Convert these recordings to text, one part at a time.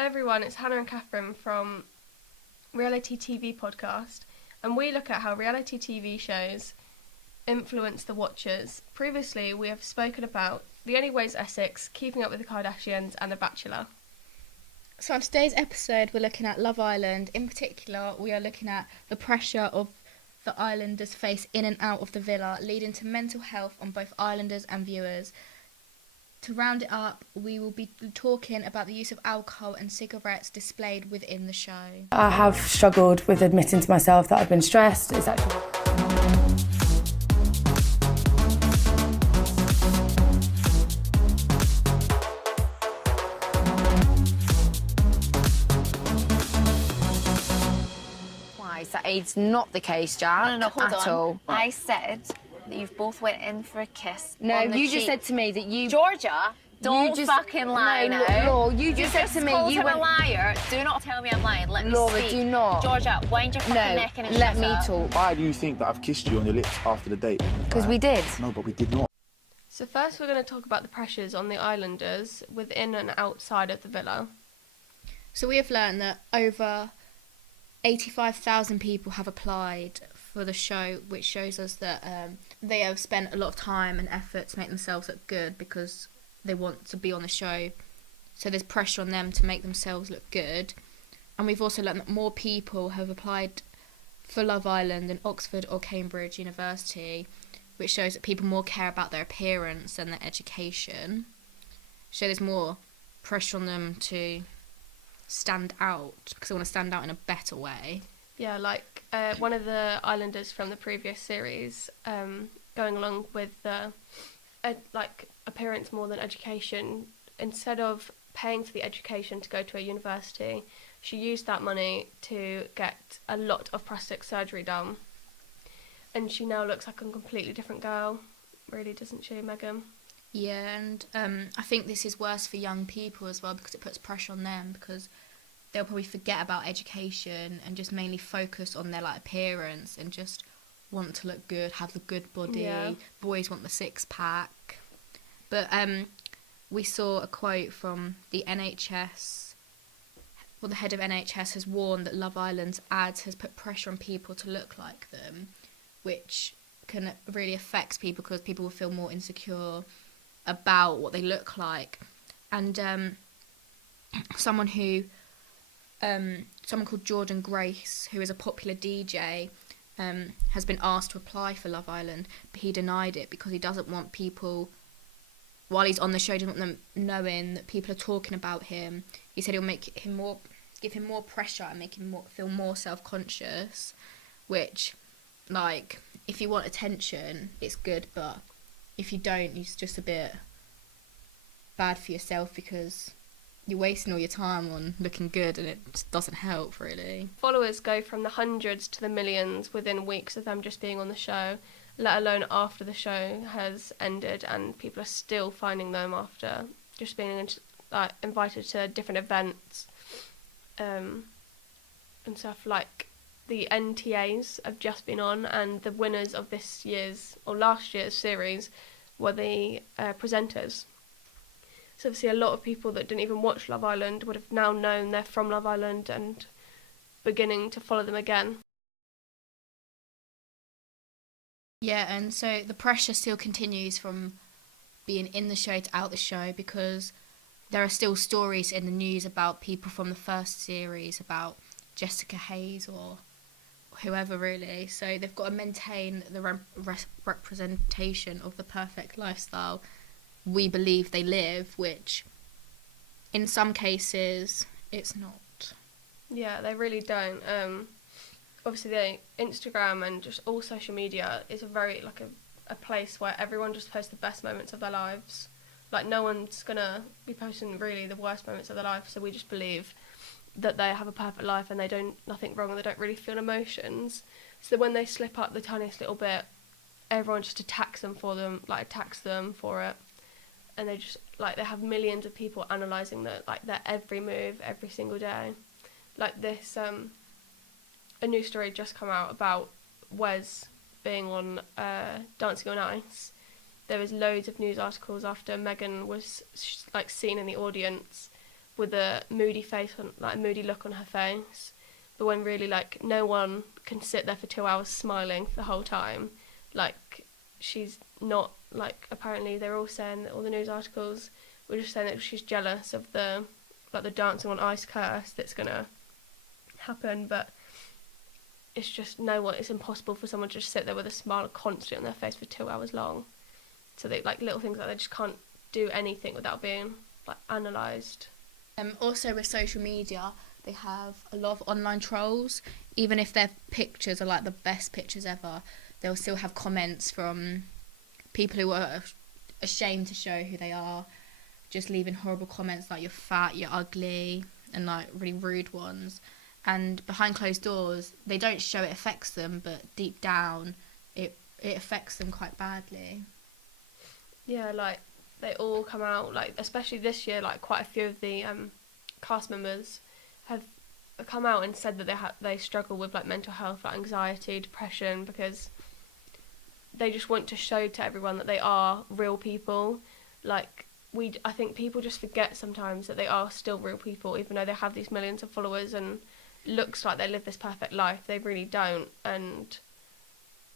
Hello everyone, it's Hannah and Katherine from Reality TV Podcast, and we look at how reality TV shows influence the watchers. Previously, we have spoken about The Only Way is Essex, Keeping Up with the Kardashians, and The Bachelor. So on today's episode, we're looking at Love Island. In particular, we are looking at the pressure of the islanders face in and out of the villa, leading to mental health on both islanders and viewers. To round it up, we will be talking about the use of alcohol and cigarettes displayed within the show. I have struggled with admitting to myself that I've been stressed. It's actually... That it's not the case, Jack. No, hold at on. all. I said that you've both went in for a kiss. No, on the you cheek. just said to me that you... Georgia, don't just, fucking lie now. Laura, you just said to me you went... went... a liar. Do not tell me I'm lying. Let me Laura, speak. do not. Georgia, wind your fucking neck in and let shut me up. talk. Why do you think that I've kissed you on your lips after the date? Because we did. No, but we did not. So first we're going to talk about the pressures on the islanders within and outside of the villa. So we have learned that over 85,000 people have applied for the show, which shows us that they have spent a lot of time and effort to make themselves look good because they want to be on the show. So there's pressure on them to make themselves look good. And we've also learned that more people have applied for Love Island than Oxford or Cambridge University, which shows that people more care about their appearance than their education. So there's more pressure on them to stand out because they want to stand out in a better way. Yeah, like one of the islanders from the previous series, going along with the appearance more than education, instead of paying for the education to go to a university, she used that money to get a lot of plastic surgery done. And she now looks like a completely different girl, really, doesn't she, Megan? Yeah, and I think this is worse for young people as well because it puts pressure on them because they'll probably forget about education and just mainly focus on their appearance and just want to look good, have the good body. Yeah. Boys want the six-pack. But we saw a quote from the NHS. Well, the head of NHS has warned that Love Island's ads has put pressure on people to look like them, which can really affect people because people will feel more insecure about what they look like. And someone called Jordan Grace, who is a popular DJ, has been asked to apply for Love Island, but he denied it because he doesn't want people, while he's on the show, doesn't want them knowing that people are talking about him. He said it'll give him more pressure and make him feel more self-conscious, which, if you want attention, it's good, but if you don't, it's just a bit bad for yourself because you're wasting all your time on looking good and it just doesn't help, really. Followers go from the hundreds to the millions within weeks of them just being on the show, let alone after the show has ended and people are still finding them after just being invited to different events and stuff. Like the NTAs have just been on, and the winners of this year's or last year's series were the presenters. So obviously a lot of people that didn't even watch Love Island would have now known they're from Love Island and beginning to follow them again. Yeah, and so the pressure still continues from being in the show to out the show because there are still stories in the news about people from the first series, about Jessica Hayes or whoever, really. So they've got to maintain the representation of the perfect lifestyle we believe they live, which in some cases it's not. Yeah, they really don't. Obviously the Instagram and just all social media is a very a place where everyone just posts the best moments of their lives. No one's gonna be posting really the worst moments of their life, so we just believe that they have a perfect life and they don't nothing wrong and they don't really feel emotions. So when they slip up the tiniest little bit, everyone just attacks them for it. And they just they have millions of people analysing their every move every single day. This a new story just come out about Wes being on Dancing on Ice. There was loads of news articles after Megan was seen in the audience with a moody face, like a moody look on her face. But when really, like, no one can sit there for 2 hours smiling the whole time. Like, she's not, like, apparently they're all saying that all the news articles were just saying that she's jealous of the dancing on ice curse that's gonna happen. But it's just it's impossible for someone to just sit there with a smile constantly on their face for 2 hours long. So they, like, little things like they just can't do anything without being, like, analysed. Also with social media, they have a lot of online trolls. Even if their pictures are like the best pictures ever, they'll still have comments from people who are ashamed to show who they are, just leaving horrible comments like you're fat, you're ugly, and like really rude ones. And behind closed doors, they don't show it affects them, but deep down it affects them quite badly. Yeah, like, they all come out, like, especially this year, like, quite a few of the cast members have come out and said that they struggle with, like, mental health, like anxiety, depression, because they just want to show to everyone that they are real people. Like, I think people just forget sometimes that they are still real people, even though they have these millions of followers and looks like they live this perfect life. They really don't, and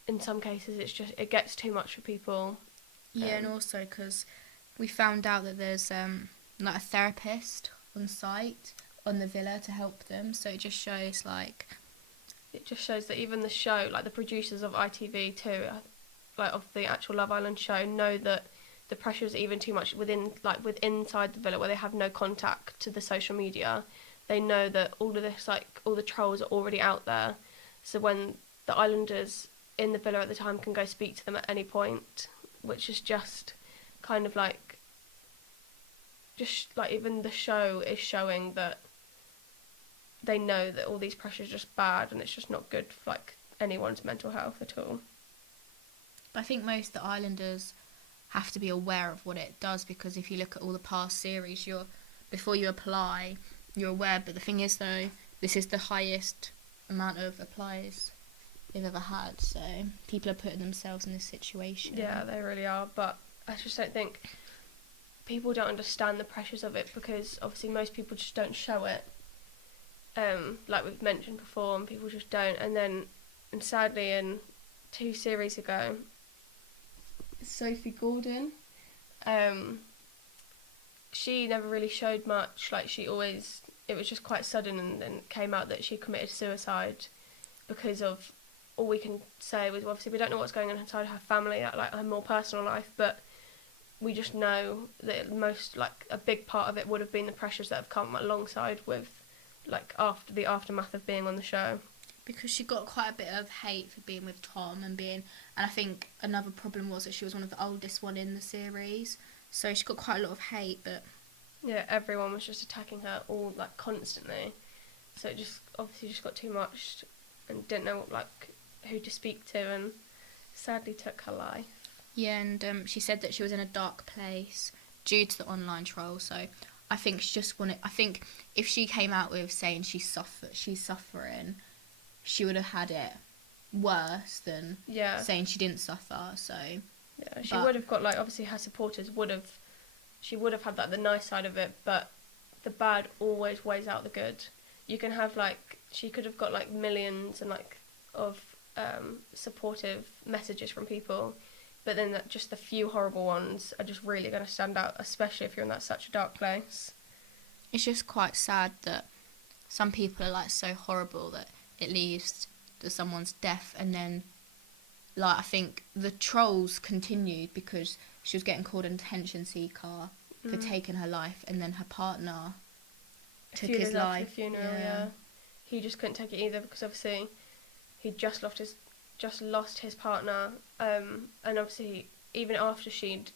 in some cases it gets too much for people. Yeah, and also because we found out that there's like a therapist on site on the villa to help them, so it just shows that even the show, like the producers of ITV too, like of the actual Love Island show, know that the pressure is even too much inside the villa where they have no contact to the social media. They know that all of this, like, all the trolls are already out there, so when the islanders in the villa at the time can go speak to them at any point, which is just kind of like, just like, even the show is showing that they know that all these pressures are just bad and it's just not good for, like, anyone's mental health at all. But I think most of the islanders have to be aware of what it does, because if you look at all the past series, before you apply, you're aware. But the thing is, though, this is the highest amount of applies they've ever had, so people are putting themselves in this situation. Yeah, they really are, but I just don't think people don't understand the pressures of it, because obviously most people just don't show it, like we've mentioned before, and people just don't. And sadly, in 2 series ago, Sophie Gordon, she never really showed much. Like, it was just quite sudden, and then it came out that she committed suicide because of, all we can say was, obviously we don't know what's going on inside her family, like her more personal life, but we just know that a big part of it would have been the pressures that have come alongside with, like, after the aftermath of being on the show. Because she got quite a bit of hate for being with Tom and I think another problem was that she was one of the oldest one in the series, so she got quite a lot of hate. But yeah, everyone was just attacking her all, like, constantly, so it just obviously just got too much and didn't know who to speak to, and sadly took her life. Yeah, and she said that she was in a dark place due to the online troll, so I think I think if she came out with saying she's suffering, she would have had it worse than saying she didn't suffer. So yeah, she would have got, like, obviously her supporters would have had, like, the nice side of it, but the bad always weighs out the good. You can have, like, she could have got, like, millions and, like, of supportive messages from people, but then just the few horrible ones are just really going to stand out, especially if you're in such a dark place. It's just quite sad that some people are, like, so horrible that it leads to someone's death. And then, like, I think the trolls continued because she was getting called an attention seeker for taking her life, and then her partner took his life. The funeral, yeah. He just couldn't take it either, because obviously he'd just lost his partner, and obviously even after she'd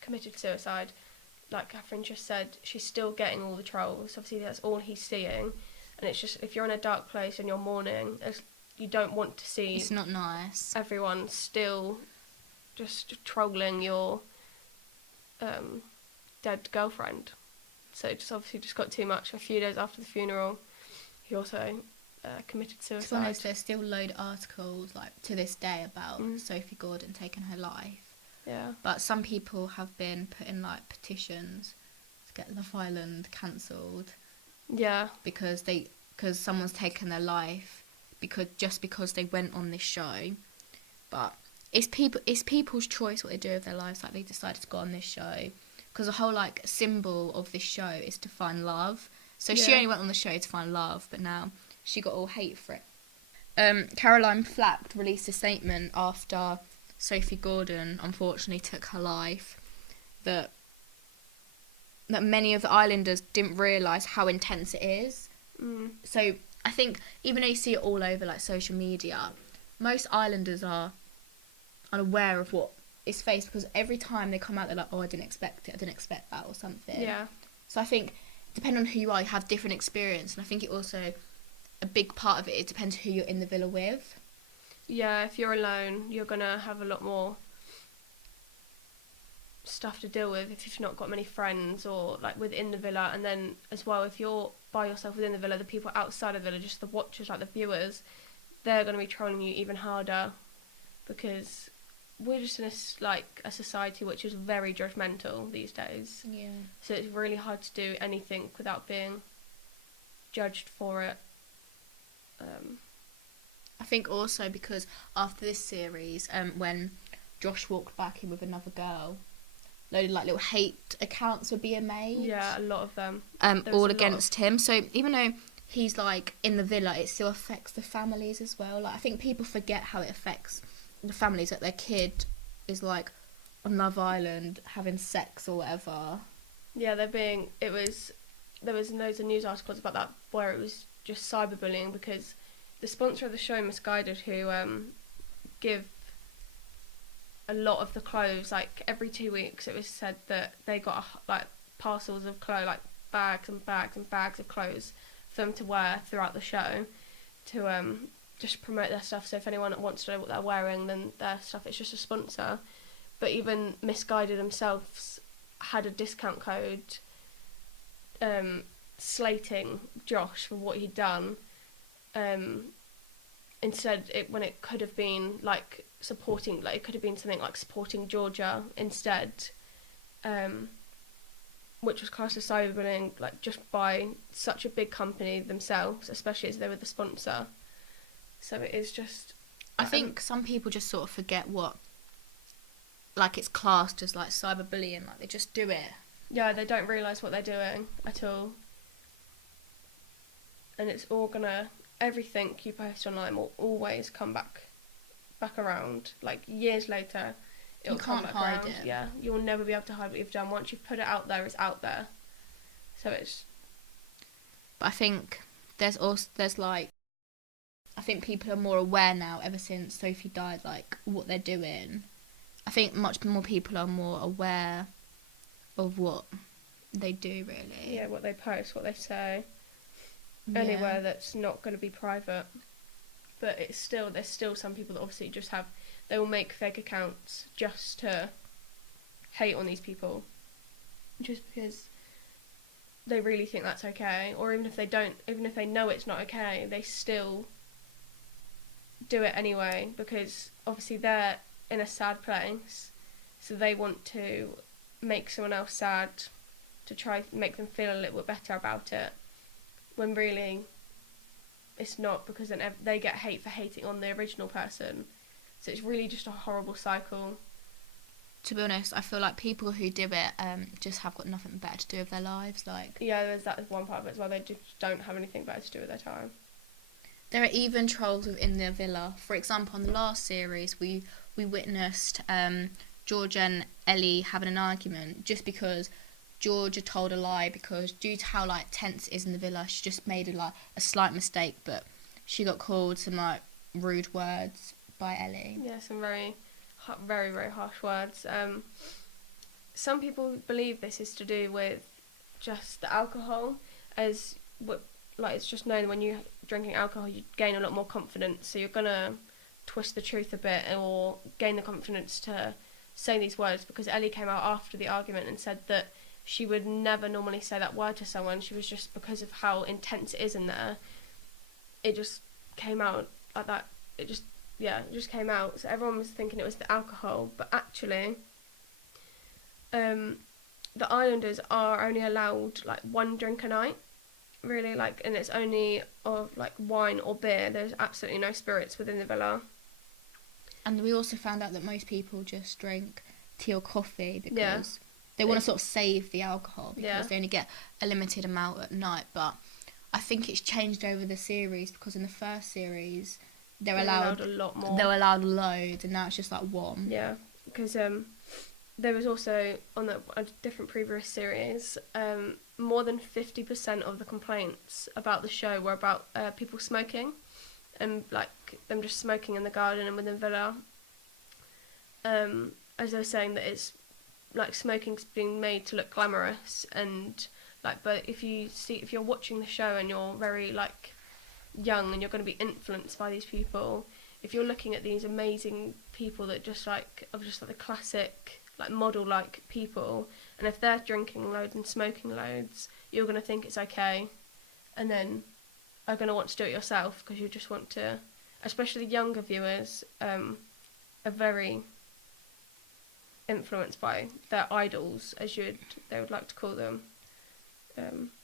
committed suicide, like Katherine just said, she's still getting all the trolls. Obviously that's all he's seeing, and it's just, if you're in a dark place and you're mourning, you don't want to see, it's not nice, everyone still just trolling your dead girlfriend. So it just obviously just got too much. A few days after the funeral, he also committed suicide. To be honest, there's still loads of articles, like, to this day about Sophie Gordon taking her life. Yeah. But some people have been putting, like, petitions to get Love Island cancelled Yeah. because someone's taken their life because they went on this show. But it's people's choice what they do with their lives. Like, they decided to go on this show because the whole like symbol of this show is to find love. So she only went on the show to find love, but now she got all hate for it. Caroline Flack released a statement after Sophie Gordon unfortunately took her life that many of the islanders didn't realise how intense it is. So I think even though you see it all over like social media, most islanders are unaware of what is faced, because every time they come out they're like, oh, I didn't expect that or something. Yeah. So I think depending on who you are, you have different experience, and I think it also, a big part of it depends who you're in the villa with. Yeah, if you're alone, you're gonna have a lot more stuff to deal with if you've not got many friends or like within the villa. And then as well, if you're by yourself within the villa, the people outside of the villa, just the watchers, like the viewers, they're gonna be trolling you even harder, because we're just in a society which is very judgmental these days. Yeah. So it's really hard to do anything without being judged for it. I think also because after this series, when Josh walked back in with another girl, loads of like little hate accounts were being made. Yeah, a lot of them. All against him. So even though he's like in the villa, it still affects the families as well. Like, I think people forget how it affects the families, that their kid is like on Love Island having sex or whatever. Yeah, there was loads of news articles about that where it was just cyberbullying, because the sponsor of the show, Misguided, who give a lot of the clothes, like every 2 weeks it was said that they got like parcels of clothes, like bags and bags and bags of clothes for them to wear throughout the show to just promote their stuff. So if anyone wants to know what they're wearing, then their stuff, it's just a sponsor. But even Misguided themselves had a discount code slating Josh for what he'd done, instead when it could have been like supporting, like it could have been something like supporting Georgia instead, which was classed as cyberbullying, like just by such a big company themselves, especially as they were the sponsor. So it is just, I think some people just sort of forget what, like, it's classed as like cyberbullying, like they just do it. Yeah, they don't realise what they're doing at all. And it's all gonna, everything you post online will always come back around. Like years later, it'll come back around. It. Yeah, you'll never be able to hide what you've done. Once you've put it out there, it's out there. So it's. But I think there's like, I think people are more aware now ever since Sophie died, like what they're doing. I think much more people are more aware of what they do, really. Yeah, what they post, what they say. Anywhere that's not going to be private. But there's still some people that obviously just they will make fake accounts just to hate on these people, just because they really think that's okay. Or even if they don't, even if they know it's not okay, they still do it anyway, because obviously they're in a sad place, so they want to make someone else sad to try make them feel a little bit better about it, when really it's not, because then they get hate for hating on the original person. So it's really just a horrible cycle. To be honest, I feel like people who do it just have got nothing better to do with their lives. Like, yeah, there's that one part of it as well. They just don't have anything better to do with their time. There are even trolls within the villa. For example, on the last series, we witnessed Georgia and Ellie having an argument just because Georgia told a lie, because due to how like tense it is in the villa, she just made a slight mistake, but she got called some like rude words by Ellie. Yeah, some very, very, very harsh words. Some people believe this is to do with just the alcohol, as like it's just known when you're drinking alcohol, you gain a lot more confidence, so you're gonna twist the truth a bit or gain the confidence to say these words, because Ellie came out after the argument and said that she would never normally say that word to someone. She was just, because of how intense it is in there, it just came out like that. It just came out. So everyone was thinking it was the alcohol, but actually, the islanders are only allowed like one drink a night, really, like, and it's only of like wine or beer. There's absolutely no spirits within the villa. And we also found out that most people just drink tea or coffee because they want to sort of save the alcohol because they only get a limited amount at night. But I think it's changed over the series because in the first series they're allowed a lot more. They were allowed loads, and now it's just like one. Yeah, because there was also on a different previous series, more than 50% of the complaints about the show were about people smoking, and like them just smoking in the garden and within the villa. As I was saying, that it's like smoking's being made to look glamorous, and like, but if you're watching the show and you're very like young and you're going to be influenced by these people, if you're looking at these amazing people that just like the classic like model like people, and if they're drinking loads and smoking loads, you're going to think it's okay, and then are going to want to do it yourself because you just want to, especially younger viewers are very influenced by their idols, as they would like to call them.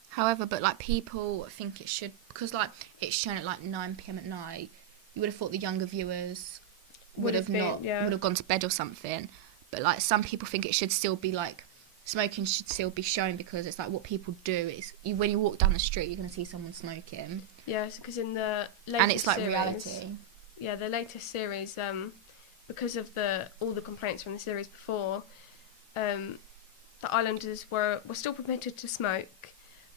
However, but like people think it should, because like it's shown at like 9 p.m. at night, you would have thought the younger viewers would have gone to bed or something. But like some people think it should still be like smoking should still be shown because it's like what people do is when you walk down the street you're going to see someone smoking. Yes, because in the latest and it's like series, reality. Yeah, the latest series, because of all the complaints from the series before, the islanders were still permitted to smoke,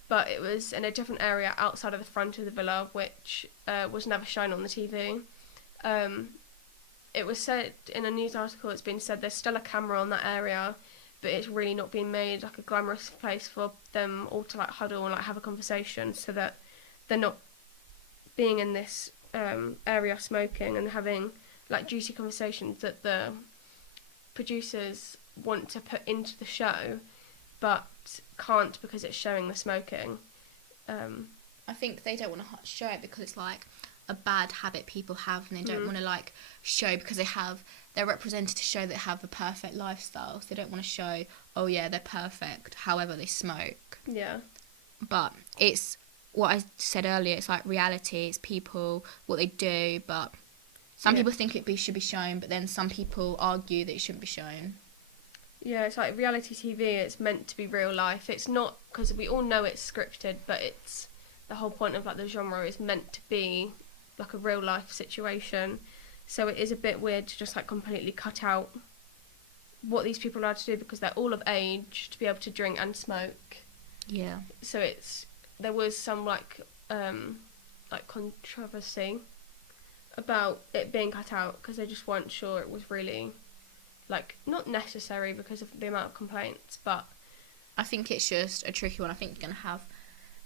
but it was in a different area outside of the front of the villa, which was never shown on the TV. It was said in a news article, it's been said there's still a camera on that area, but it's really not being made like a glamorous place for them all to like huddle and like have a conversation, so that they're not being in this area smoking and having like juicy conversations that the producers want to put into the show, but can't because it's showing the smoking. I think they don't want to show it because it's like a bad habit people have, and they don't want to like show because they're represented to show they have a perfect lifestyle, so they don't want to show, oh yeah, they're perfect, however they smoke. Yeah. But it's what I said earlier, it's like reality, it's people, what they do, but some people think should be shown, but then some people argue that it shouldn't be shown. Yeah, it's like reality TV, it's meant to be real life. It's not, because we all know it's scripted, but it's the whole point of like the genre is meant to be like a real life situation. So it is a bit weird to just like completely cut out what these people are to do because they're all of age to be able to drink and smoke. Yeah. So there was some like controversy about it being cut out because they just weren't sure it was really like not necessary because of the amount of complaints. But I think it's just a tricky one. I think you're going to have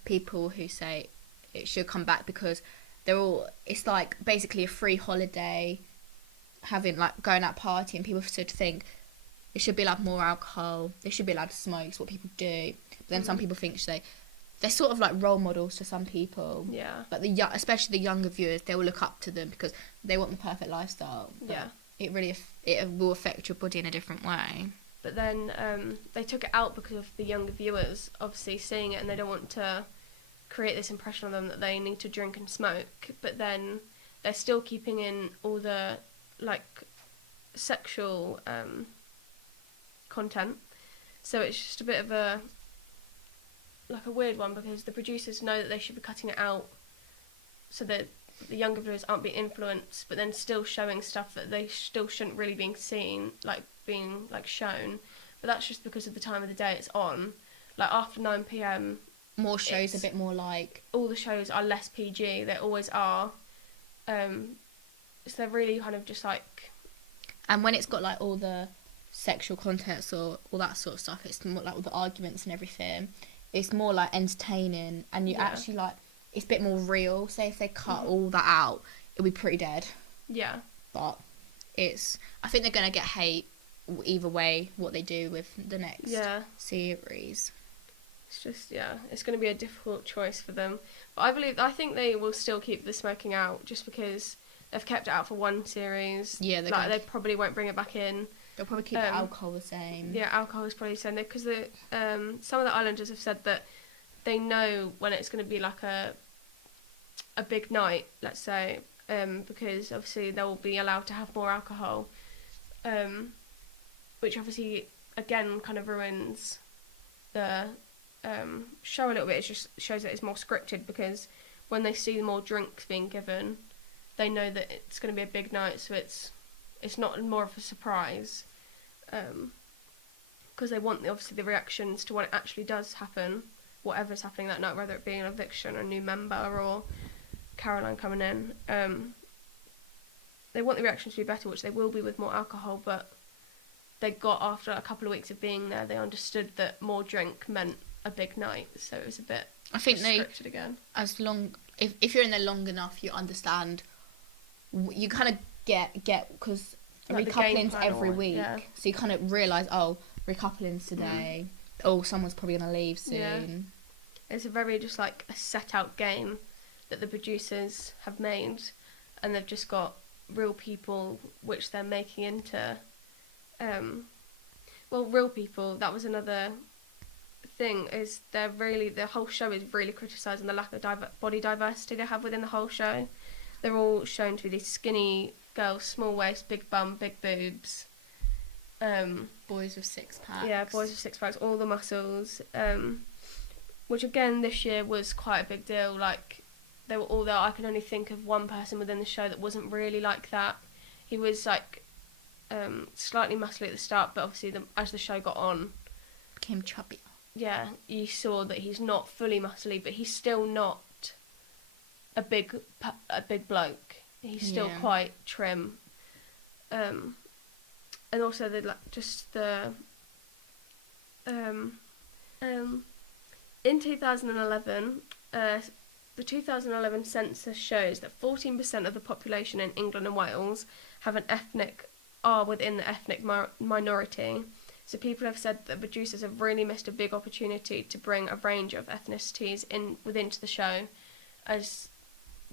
people who say it should come back because it's like basically a free holiday, having like going out partying. People should think it should be like more alcohol, they should be allowed to smoke, it's what people do. But then some people think they're sort of like role models to some people. Yeah. But especially the younger viewers, they will look up to them because they want the perfect lifestyle. But yeah. It will affect your body in a different way. But then they took it out because of the younger viewers obviously seeing it, and they don't want to create this impression on them that they need to drink and smoke. But then they're still keeping in all the like sexual content. So it's just a bit of a weird one because the producers know that they should be cutting it out so that the younger viewers aren't being influenced, but then still showing stuff that they still shouldn't really being seen, like being like shown. But that's just because of the time of the day it's on. Like after 9 p.m. more shows, a bit more like all the shows are less PG. They always are. So they're really kind of just like. And when it's got like all the sexual contents or all that sort of stuff, it's more like all the arguments and everything. It's more like entertaining, and you actually like it's a bit more real. Say if they cut all that out, it'll be pretty dead. Yeah. But I think they're gonna get hate either way what they do with the next series. It's just it's going to be a difficult choice for them. But I think they will still keep the smoking out just because they've kept it out for one series. Yeah, they probably won't bring it back in. They'll probably keep the alcohol the same. Yeah, alcohol is probably the same because some of the islanders have said that they know when it's going to be like a big night, let's say, because obviously they'll be allowed to have more alcohol, which obviously again kind of ruins the show a little bit. It just shows that it's more scripted because when they see more drinks being given, they know that it's going to be a big night, so it's not more of a surprise, because they want obviously the reactions to when it actually does happen, whatever's happening that night, whether it be an eviction, a new member, or Caroline coming in. They want the reactions to be better, which they will be with more alcohol, but they got, after a couple of weeks of being there, they understood that more drink meant a big night, so it was a bit I think restricted again. As long if you're in there long enough, you understand. You kind of get because Like the recoupling game every plan, week, yeah. so you kind of realise, oh, recoupling today. Oh, someone's probably gonna leave soon. Yeah. It's a very just like a set out game that the producers have made, and they've just got real people which they're making into real people. That was another thing, is the whole show is really criticising the lack of body diversity they have within the whole show. They're all shown to be these skinny girls, small waist, big bum, big boobs, Boys with six packs. yeah, boys with six packs, all the muscles, which again this year was quite a big deal. Like, they were all there. I can only think of one person within the show that wasn't really like that. He was like slightly muscly at the start, but obviously as the show got on, Became chubby. yeah, you saw that he's not fully muscly, but he's still not a big bloke. He's still quite trim. And also in 2011, the 2011 census shows that 14% of the population in England and Wales are within the ethnic minority. So people have said that producers have really missed a big opportunity to bring a range of ethnicities within the show, as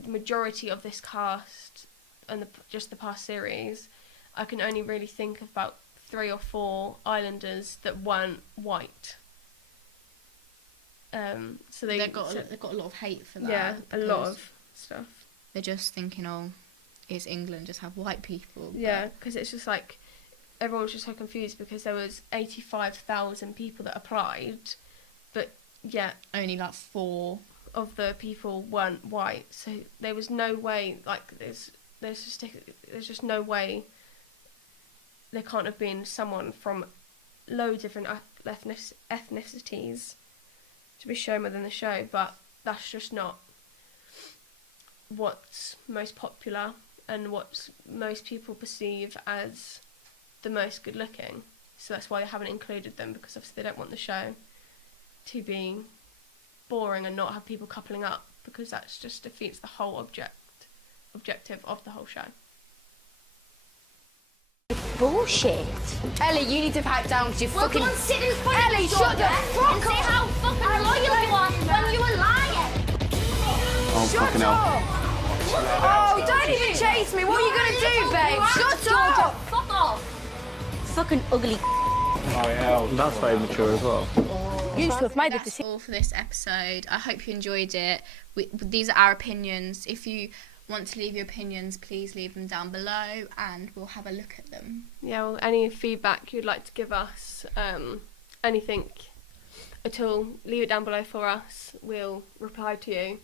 the majority of this cast and just the past series, I can only really think of about 3 or 4 islanders that weren't white. So they've got a lot of hate for that. Yeah, a lot of stuff. They're just thinking, oh, it's England, just have white people. Yeah, because it's just like everyone was just so confused because there was 85,000 people that applied, but yet only like 4 of the people weren't white. So there was no way, like there's just no way there can't have been someone from loads of different ethnicities to be shown within the show, but that's just not what's most popular and what most people perceive as the most good looking. So that's why they haven't included them, because obviously they don't want the show to be boring and not have people coupling up, because that just defeats the whole objective of the whole show. Bullshit. Ellie, you need to pipe down because you're fucking... Well, go and sit in front Ellie, of the shut the door fuck and say up. how fucking loyal you are when you were lying. Oh, Shut fucking up. Oh, don't even chase me. What are you going to do, babe? Shut up. Fuck off. Fucking ugly. Oh, yeah. That's very mature as well. You should have made the That's decision. all for this episode. I hope you enjoyed it. These are our opinions. If you want to leave your opinions, please leave them down below and we'll have a look at them. Yeah, well, any feedback you'd like to give us, anything at all, leave it down below for us. We'll reply to you.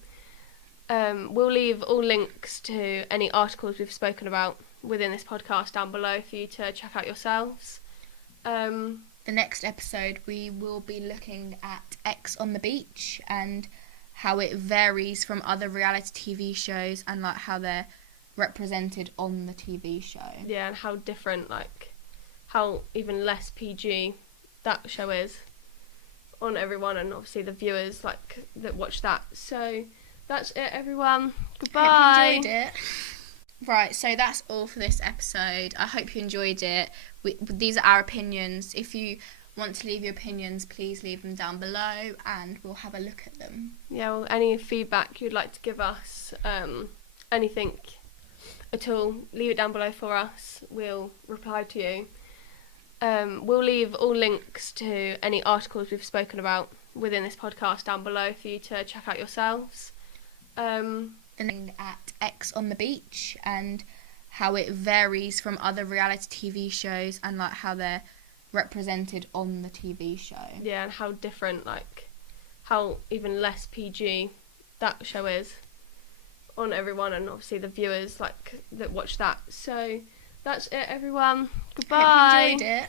We'll leave all links to any articles we've spoken about within this podcast down below for you to check out yourselves. The next episode we will be looking at X on the Beach and how it varies from other reality TV shows and like how they're represented on the TV show. Yeah, and how different, like how even less PG that show is on everyone, and obviously the viewers like that watch that. So that's it, everyone. Goodbye. Hope you enjoyed it. Right, so that's all for this episode. I hope you enjoyed it. These are our opinions. If you want to leave your opinions, please leave them down below and we'll have a look at them. Yeah, well, any feedback you'd like to give us, anything at all, leave it down below for us. We'll reply to you. We'll leave all links to any articles we've spoken about within this podcast down below for you to check out yourselves. At X on the Beach and how it varies from other reality TV shows and like how they're represented on the TV show. Yeah, and how different, like how even less PG that show is on everyone, and obviously the viewers like that watch that. So that's it, everyone. Goodbye. Hope you enjoyed it.